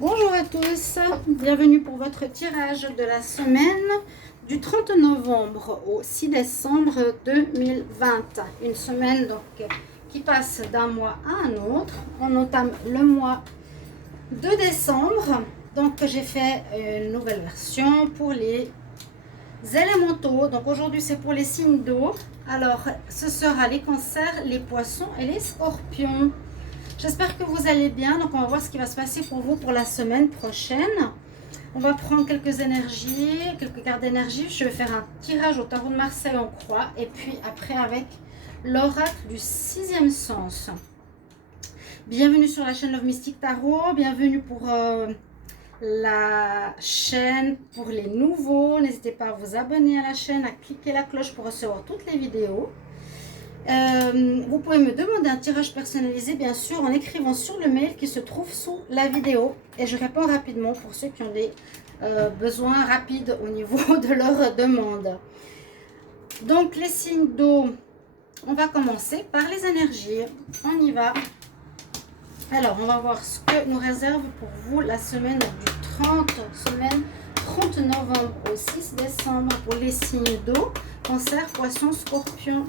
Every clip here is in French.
Bonjour à tous, bienvenue pour votre tirage de la semaine du 30 novembre au 6 décembre 2020. Une semaine donc qui passe d'un mois à un autre. On entame le mois de décembre. Donc j'ai fait une nouvelle version pour les élémentaux. Donc aujourd'hui c'est pour les signes d'eau. Alors ce sera les cancers, les poissons et les scorpions. J'espère que vous allez bien. Donc, on va voir ce qui va se passer pour vous pour la semaine prochaine. On va prendre quelques énergies, quelques cartes d'énergie. Je vais faire un tirage au tarot de Marseille en croix. Et puis après, avec l'oracle du sixième sens. Bienvenue sur la chaîne Love Mystic Tarot. Bienvenue pour la chaîne pour les nouveaux. N'hésitez pas à vous abonner à la chaîne, à cliquer la cloche pour recevoir toutes les vidéos. Vous pouvez me demander un tirage personnalisé, bien sûr, en écrivant sur le mail qui se trouve sous la vidéo. Et je réponds rapidement pour ceux qui ont des besoins rapides au niveau de leur demande. Donc, les signes d'eau, on va commencer par les énergies. On y va. Alors, on va voir ce que nous réserve pour vous la semaine du 30 novembre au 6 décembre pour les signes d'eau, Cancer, Poisson, Scorpion.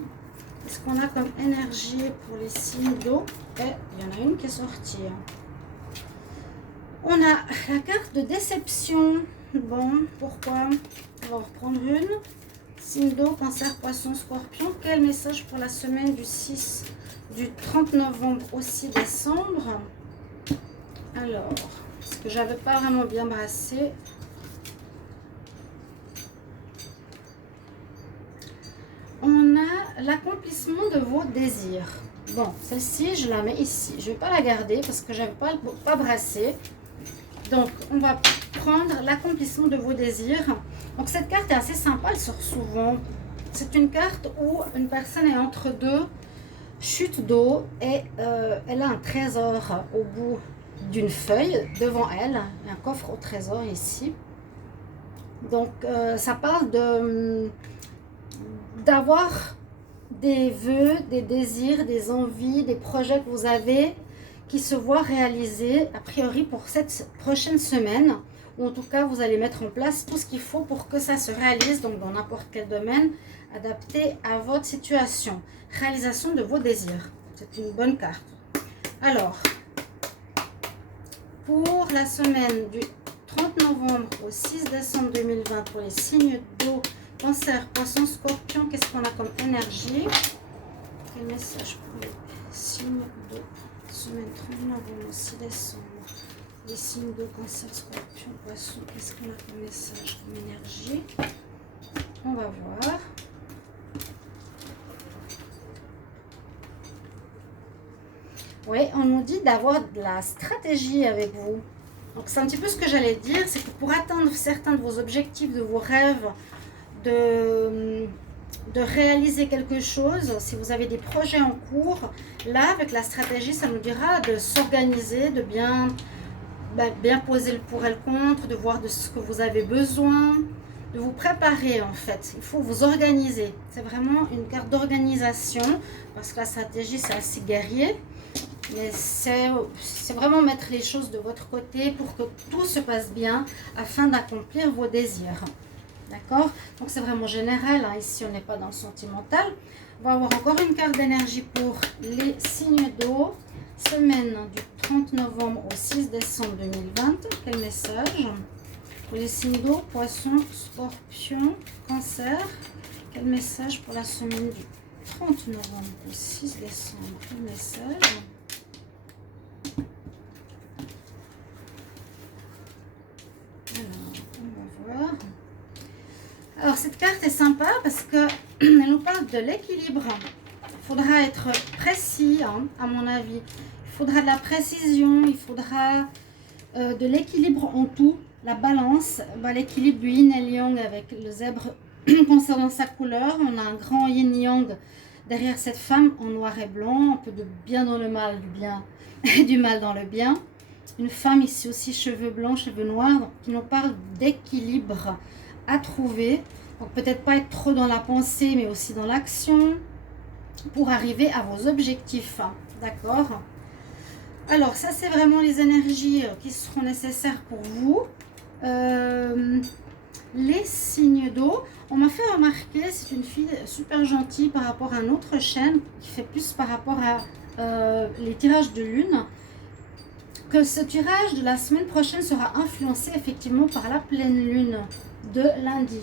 Qu'est-ce qu'on a comme énergie pour les signes d'eau? Et il y en a une qui est sortie. On a la carte de déception. Bon, pourquoi? On va en reprendre une. Signe d'eau, Cancer, Poisson, Scorpion. Quel message pour la semaine du 30 novembre au 6 décembre? Alors, parce que j'avais pas vraiment bien brassé. On a l'accomplissement de vos désirs. Bon, celle-ci, je la mets ici. Je ne vais pas la garder parce que je n'avais pas brassé. Donc, on va prendre l'accomplissement de vos désirs. Donc, cette carte est assez sympa, elle sort souvent. C'est une carte où une personne est entre deux chutes d'eau et elle a un trésor au bout d'une feuille devant elle. Il y a un coffre au trésor ici. Donc, ça parle d'avoir des vœux, des désirs, des envies, des projets que vous avez qui se voient réalisés a priori pour cette prochaine semaine, ou en tout cas vous allez mettre en place tout ce qu'il faut pour que ça se réalise, donc dans n'importe quel domaine adapté à votre situation. Réalisation de vos désirs, c'est une bonne carte. Alors, pour la semaine du 30 novembre au 6 décembre 2020 pour les signes d'eau, Cancer, Poisson, Scorpion, qu'est-ce qu'on a comme énergie? Quel message pour les signes d'eau? Semaine 30 novembre au 6 décembre. Les signes d'eau, Cancer, Scorpion, Poisson, qu'est-ce qu'on a comme message, comme énergie? On va voir. Oui, on nous dit d'avoir de la stratégie avec vous. Donc c'est un petit peu ce que j'allais dire, c'est que pour atteindre certains de vos objectifs, de vos rêves, de réaliser quelque chose, si vous avez des projets en cours, là avec la stratégie ça nous dira de s'organiser, de bien poser le pour et le contre, de voir de ce que vous avez besoin, de vous préparer en fait. Il faut vous organiser, c'est vraiment une carte d'organisation parce que la stratégie c'est assez guerrier, mais c'est vraiment mettre les choses de votre côté pour que tout se passe bien afin d'accomplir vos désirs. D'accord? Donc c'est vraiment général, hein. Ici on n'est pas dans le sentimental. On va avoir encore une carte d'énergie pour les signes d'eau. Semaine du 30 novembre au 6 décembre 2020. Quel message? Pour les signes d'eau, Poisson, Scorpion, Cancer. Quel message pour la semaine du 30 novembre au 6 décembre? Quel message? Alors, on va voir. Alors, cette carte est sympa parce qu'elle nous parle de l'équilibre. Il faudra être précis, hein, à mon avis. Il faudra de la précision, il faudra de l'équilibre en tout. La balance, l'équilibre du yin et le yang avec le zèbre concernant sa couleur. On a un grand yin-yang derrière cette femme en noir et blanc. Un peu de bien dans le mal, du bien et du mal dans le bien. Une femme ici aussi, cheveux blancs, cheveux noirs, qui nous parle d'équilibre à trouver. Donc peut-être pas être trop dans la pensée mais aussi dans l'action pour arriver à vos objectifs. D'accord? Alors, ça, c'est vraiment les énergies qui seront nécessaires pour vous. Les signes d'eau. On m'a fait remarquer, c'est une fille super gentille par rapport à une autre chaîne qui fait plus par rapport à les tirages de lune, que ce tirage de la semaine prochaine sera influencé effectivement par la pleine lune de lundi.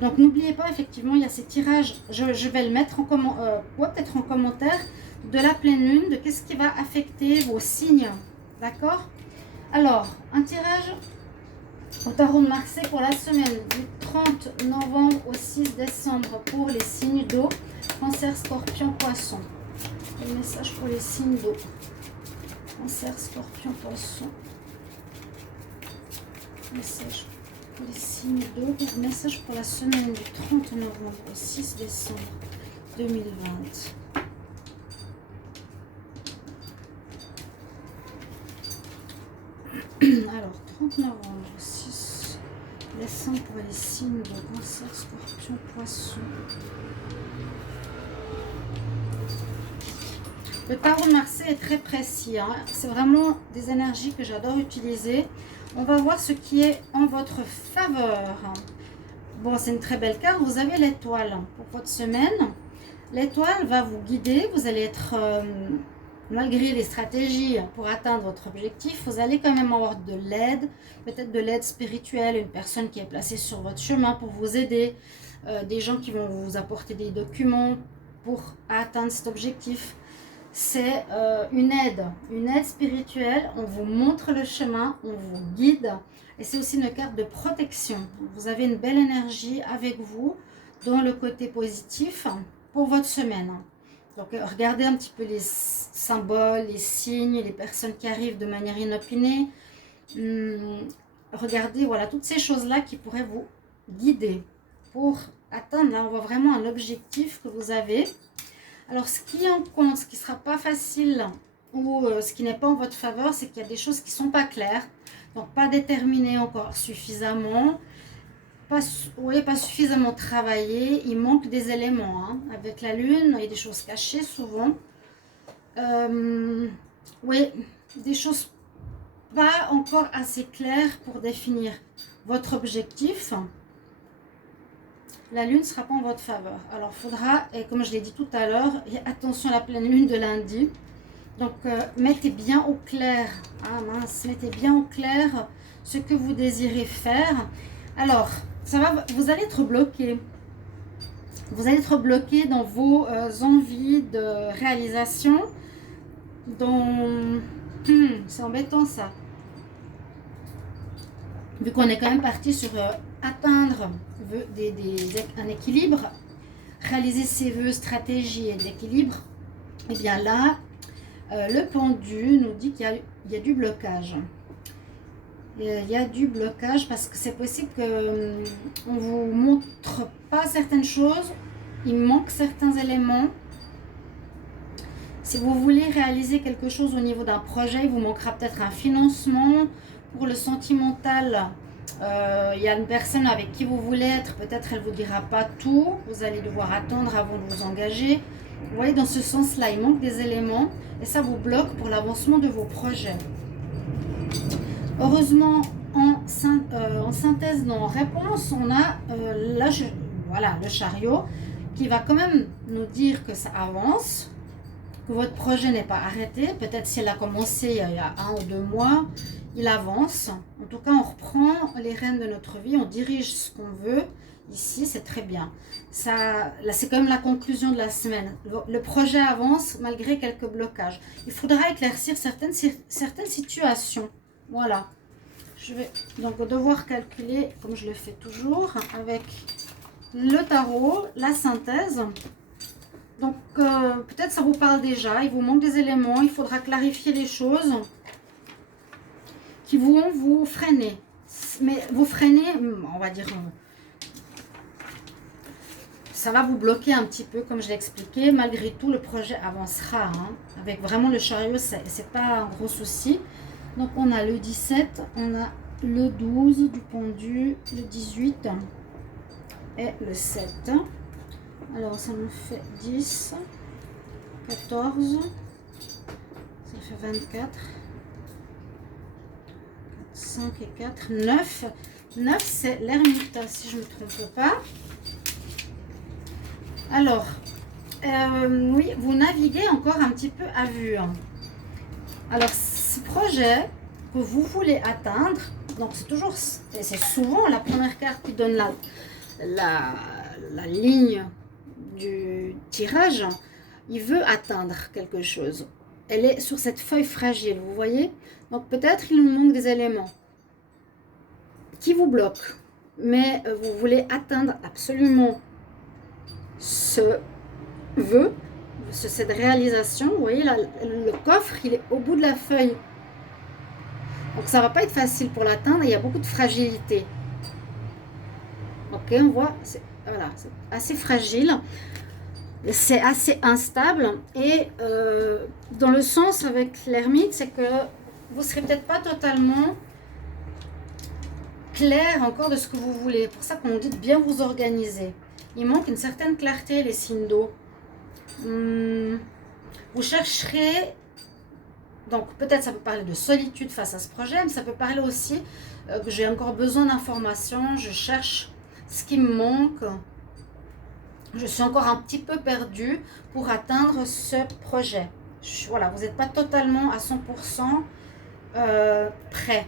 Donc n'oubliez pas, effectivement, il y a ces tirages, je vais le mettre en peut-être en commentaire, de la pleine lune, de qu'est-ce qui va affecter vos signes, d'accord? Alors, un tirage au tarot de Marseille pour la semaine du 30 novembre au 6 décembre pour les signes d'eau, Cancer, Scorpion, Poisson. Le message pour les signes d'eau. Cancer, Scorpion, Poisson. Message pour les signes d'eau. Message pour la semaine du 30 novembre au 6 décembre 2020. Alors, 30 novembre, 6 décembre pour les signes de Cancer, Scorpion, Poisson. Le tarot de Marseille est très précis, hein. C'est vraiment des énergies que j'adore utiliser. On va voir ce qui est en votre faveur. Bon, c'est une très belle carte. Vous avez l'étoile pour votre semaine. L'étoile va vous guider. Vous allez être... malgré les stratégies pour atteindre votre objectif, vous allez quand même avoir de l'aide, peut-être de l'aide spirituelle, une personne qui est placée sur votre chemin pour vous aider, des gens qui vont vous apporter des documents pour atteindre cet objectif. C'est une aide spirituelle, on vous montre le chemin, on vous guide, et c'est aussi une carte de protection. Vous avez une belle énergie avec vous dans le côté positif pour votre semaine. Donc, regardez un petit peu les symboles, les signes, les personnes qui arrivent de manière inopinée. Regardez, voilà, toutes ces choses-là qui pourraient vous guider pour atteindre, là, on voit vraiment un objectif que vous avez. Alors, ce qui en compte, ce qui ne sera pas facile ou ce qui n'est pas en votre faveur, c'est qu'il y a des choses qui ne sont pas claires. Donc, pas déterminées encore suffisamment. Pas suffisamment travaillé, il manque des éléments. Hein. Avec la lune, il y a des choses cachées souvent. Oui, des choses pas encore assez claires pour définir votre objectif. La lune ne sera pas en votre faveur. Alors, il faudra, et comme je l'ai dit tout à l'heure, attention à la pleine lune de lundi. Donc, mettez bien au clair, mettez bien au clair ce que vous désirez faire. Alors, vous allez être bloqué. Vous allez être bloqué dans vos envies de réalisation. C'est embêtant ça. Vu qu'on est quand même parti sur atteindre un équilibre, réaliser ses vœux, stratégies et l'équilibre, et bien là, le pendu nous dit qu'il y a du blocage. Il y a du blocage parce que c'est possible qu'on ne vous montre pas certaines choses, il manque certains éléments. Si vous voulez réaliser quelque chose au niveau d'un projet, il vous manquera peut-être un financement. Pour le sentimental, il y a une personne avec qui vous voulez être, peut-être elle ne vous dira pas tout, vous allez devoir attendre avant de vous engager. Vous voyez, dans ce sens-là, il manque des éléments et ça vous bloque pour l'avancement de vos projets. Heureusement, en synthèse, en réponse, on a le chariot qui va quand même nous dire que ça avance, que votre projet n'est pas arrêté. Peut-être s'il a commencé il y a 1 ou 2 mois, il avance. En tout cas, on reprend les rênes de notre vie, on dirige ce qu'on veut. Ici, c'est très bien. Là, c'est quand même la conclusion de la semaine. Le projet avance malgré quelques blocages. Il faudra éclaircir certaines situations. Voilà. Je vais donc devoir calculer, comme je le fais toujours, avec le tarot, la synthèse. Donc, peut-être ça vous parle déjà. Il vous manque des éléments. Il faudra clarifier les choses qui vont vous freiner. Mais vous freiner, on va dire... ça va vous bloquer un petit peu, comme je l'ai expliqué. Malgré tout, le projet avancera. Avec vraiment le chariot, c'est pas un gros souci. Donc, on a le 17, on a le 12 du pendu, le 18 et le 7. Alors, ça nous fait 10, 14, ça fait 24. 5 et 4, 9. 9, c'est l'ermite, si je ne me trompe pas. Alors, oui, vous naviguez encore un petit peu à vue. Alors, ce projet que vous voulez atteindre, donc c'est souvent la première carte qui donne la ligne du tirage. Il veut atteindre quelque chose. Elle est sur cette feuille fragile, vous voyez? Donc peut-être il nous manque des éléments qui vous bloquent, mais vous voulez atteindre absolument ce vœu, cette réalisation. Vous voyez, là, le coffre, il est au bout de la feuille. Donc ça ne va pas être facile pour l'atteindre, il y a beaucoup de fragilité. Ok, on voit, voilà, c'est assez fragile. C'est assez instable et dans le sens avec l'ermite, c'est que vous ne serez peut-être pas totalement clair encore de ce que vous voulez. Pour ça qu'on dit de bien vous organiser. Il manque une certaine clarté, les signes d'eau. Vous chercherez, donc peut-être ça peut parler de solitude face à ce projet, mais ça peut parler aussi que j'ai encore besoin d'informations, je cherche ce qui me manque. Je suis encore un petit peu perdue pour atteindre ce projet. Voilà, vous n'êtes pas totalement à 100% prêt.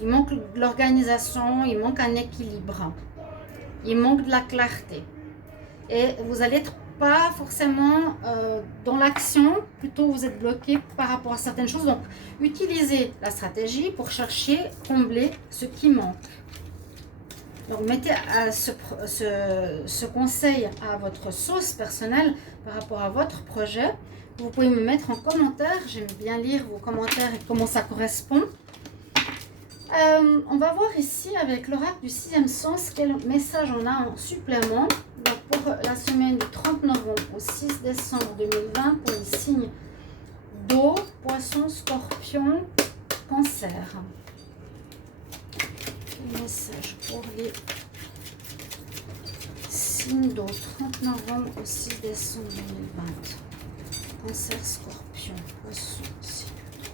Il manque de l'organisation, il manque un équilibre. Il manque de la clarté. Et vous n'allez être pas forcément dans l'action, plutôt vous êtes bloqué par rapport à certaines choses. Donc, utilisez la stratégie pour chercher, combler ce qui manque. Donc, mettez ce conseil à votre sauce personnelle par rapport à votre projet. Vous pouvez me mettre en commentaire. J'aime bien lire vos commentaires et comment ça correspond. On va voir ici avec l'oracle du 6e sens quel message on a en supplément. Donc, pour la semaine du 30 novembre au 6 décembre 2020 pour les signes d'eau, poisson, scorpion, cancer. Message pour les signes d'eau 30 novembre au 6 décembre 2020. Cancer, scorpion, poisson, signe d'eau.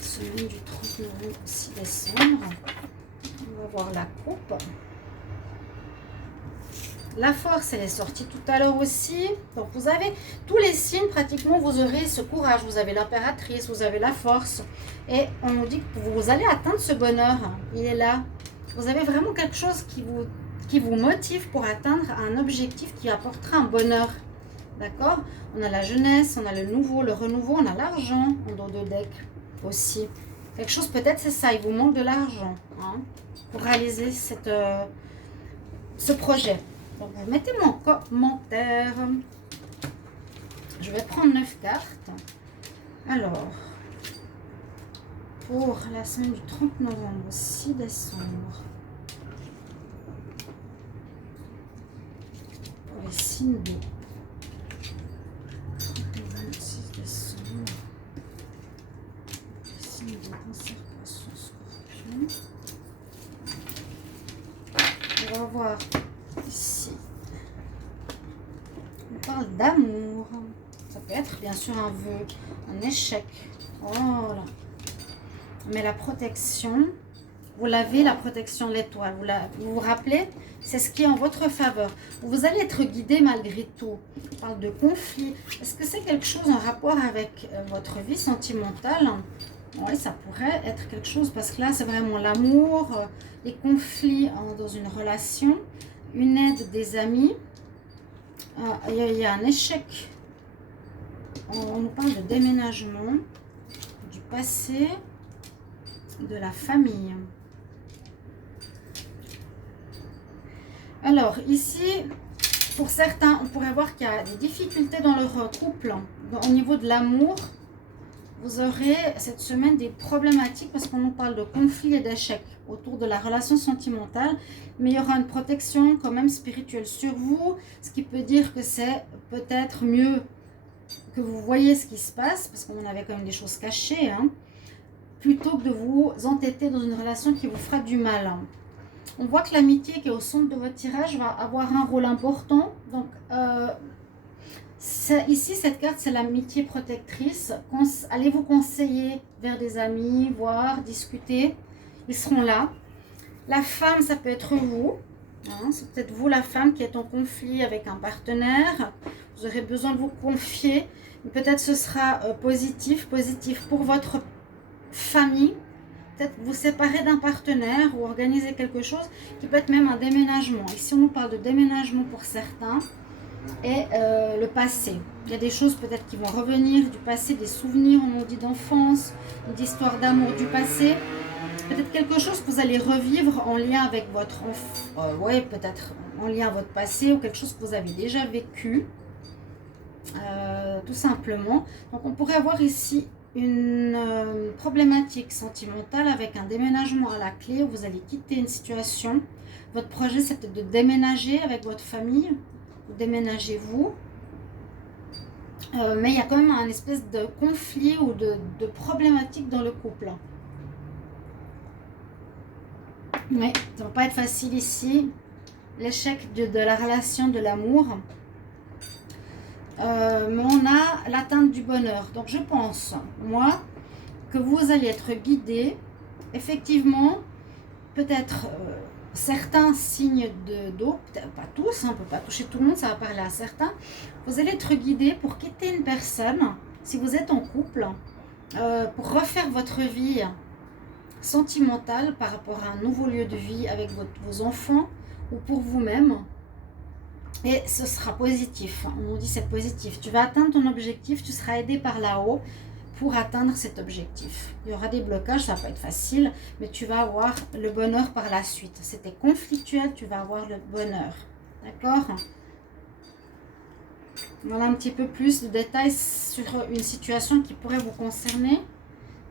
Semaine du 30 novembre au 6 décembre. On va voir la coupe. La force, elle est sortie tout à l'heure aussi. Donc, vous avez tous les signes, pratiquement, vous aurez ce courage. Vous avez l'impératrice, vous avez la force. Et on nous dit que vous allez atteindre ce bonheur. Il est là. Vous avez vraiment quelque chose qui vous motive pour atteindre un objectif qui apportera un bonheur. D'accord? On a la jeunesse, on a le nouveau, le renouveau, on a l'argent en dos de deck aussi. Quelque chose, peut-être, c'est ça. Il vous manque de l'argent pour réaliser ce projet. Donc, vous mettez mon commentaire. Je vais prendre 9 cartes. Alors, pour la semaine du 30 novembre au 6 décembre, pour les signes d'eau. 6 décembre. Les signes d'eau, cancer, poisson, scorpion. On va voir ici. On parle d'amour. Ça peut être bien sûr un vœu, un échec. Oh là. Mais la protection, vous l'avez, la protection de l'étoile. Vous vous rappelez, c'est ce qui est en votre faveur. Vous allez être guidé malgré tout. On parle de conflit. Est-ce que c'est quelque chose en rapport avec votre vie sentimentale? Oui, ça pourrait être quelque chose parce que là, c'est vraiment l'amour, les conflits dans une relation, une aide des amis. Il y a un échec. On nous parle de déménagement, du passé, de la famille. Alors, ici, pour certains, on pourrait voir qu'il y a des difficultés dans leur couple. Au niveau de l'amour, vous aurez cette semaine des problématiques parce qu'on nous parle de conflits et d'échecs autour de la relation sentimentale. Mais il y aura une protection quand même spirituelle sur vous, ce qui peut dire que c'est peut-être mieux que vous voyez ce qui se passe, parce qu'on avait quand même des choses cachées, plutôt que de vous entêter dans une relation qui vous fera du mal. On voit que l'amitié qui est au centre de votre tirage va avoir un rôle important. Donc, Ici, cette carte, c'est l'amitié protectrice. Allez vous conseiller vers des amis, voir, discuter. Ils seront là. La femme, ça peut être vous. Hein, c'est peut-être vous, la femme, qui est en conflit avec un partenaire. Vous aurez besoin de vous confier. Peut-être ce sera positif pour votre famille. Peut-être vous séparer d'un partenaire ou organiser quelque chose qui peut être même un déménagement. Ici, on nous parle de déménagement pour certains. Et le passé. Il y a des choses peut-être qui vont revenir du passé, des souvenirs, on nous dit d'enfance, d'histoire d'amour du passé. Peut-être quelque chose que vous allez revivre en lien avec votre peut-être en lien avec votre passé ou quelque chose que vous avez déjà vécu. Tout simplement. Donc on pourrait avoir ici une problématique sentimentale avec un déménagement à la clé où vous allez quitter une situation. Votre projet, c'est peut-être de déménager avec votre famille. Déménagez-vous, mais il y a quand même un espèce de conflit ou de problématique dans le couple. Mais ça ne va pas être facile ici. L'échec de la relation, de l'amour. Mais on a l'atteinte du bonheur. Donc je pense, moi, que vous allez être guidé. Effectivement, peut-être... certains signes d'eau, peut-être pas tous, on ne peut pas toucher tout le monde, ça va parler à certains. Vous allez être guidé pour quitter une personne, si vous êtes en couple, pour refaire votre vie sentimentale par rapport à un nouveau lieu de vie avec vos enfants ou pour vous-même. Et ce sera positif, on nous dit c'est positif. Tu vas atteindre ton objectif, tu seras aidé par là-haut pour atteindre cet objectif. Il y aura des blocages, ça va pas être facile, mais tu vas avoir le bonheur par la suite. C'était conflictuel, tu vas avoir le bonheur. D'accord? Voilà un petit peu plus de détails sur une situation qui pourrait vous concerner.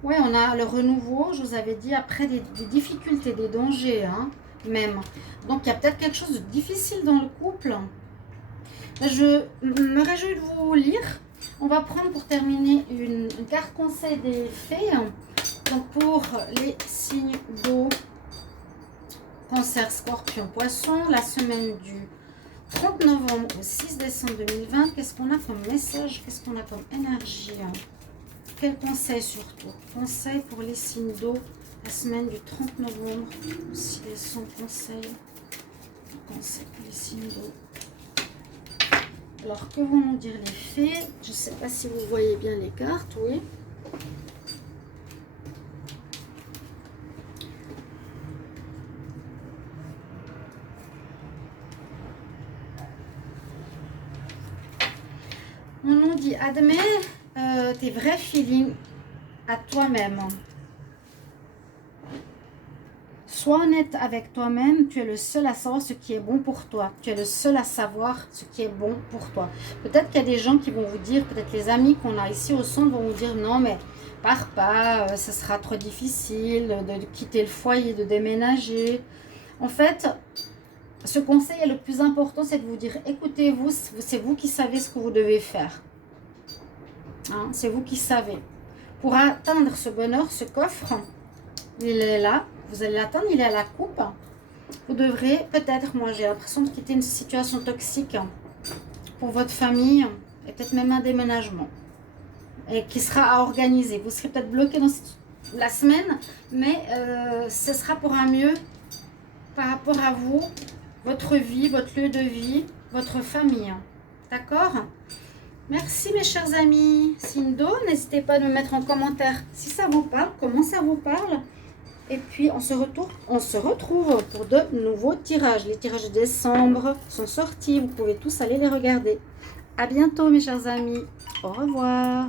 Oui, on a le renouveau, je vous avais dit, après des difficultés, des dangers, hein, même. Donc, il y a peut-être quelque chose de difficile dans le couple. Je me réjouis de vous lire. On va prendre pour terminer une carte conseil des fées. Donc pour les signes d'eau, Cancer, Scorpion, Poisson, la semaine du 30 novembre au 6 décembre 2020. Qu'est-ce qu'on a comme message? Qu'est-ce qu'on a comme énergie? Quel conseil surtout? Conseil pour les signes d'eau, la semaine du 30 novembre au 6 décembre. Conseil pour les signes d'eau. Alors, que vont nous dire les fées? Je ne sais pas si vous voyez bien les cartes, oui. On nous dit, admets tes vrais feelings à toi-même. Sois honnête avec toi-même, tu es le seul à savoir ce qui est bon pour toi. Tu es le seul à savoir ce qui est bon pour toi. Peut-être qu'il y a des gens qui vont vous dire, peut-être les amis qu'on a ici au centre vont vous dire non mais pars pas, ce sera trop difficile de quitter le foyer, de déménager. En fait, ce conseil le plus important, c'est de vous dire écoutez-vous, c'est vous qui savez ce que vous devez faire. Hein, c'est vous qui savez. Pour atteindre ce bonheur, ce coffre, il est là. Vous allez l'atteindre, il est à la coupe. Vous devrez, peut-être, moi j'ai l'impression de quitter une situation toxique pour votre famille et peut-être même un déménagement et qui sera à organiser. Vous serez peut-être bloqué dans la semaine, mais ce sera pour un mieux par rapport à vous, votre vie, votre lieu de vie, votre famille. D'accord? Merci mes chers amis. Signe d'eau, n'hésitez pas à me mettre en commentaire si ça vous parle, comment ça vous parle. Et puis, on se retrouve pour de nouveaux tirages. Les tirages de décembre sont sortis. Vous pouvez tous aller les regarder. À bientôt, mes chers amis. Au revoir.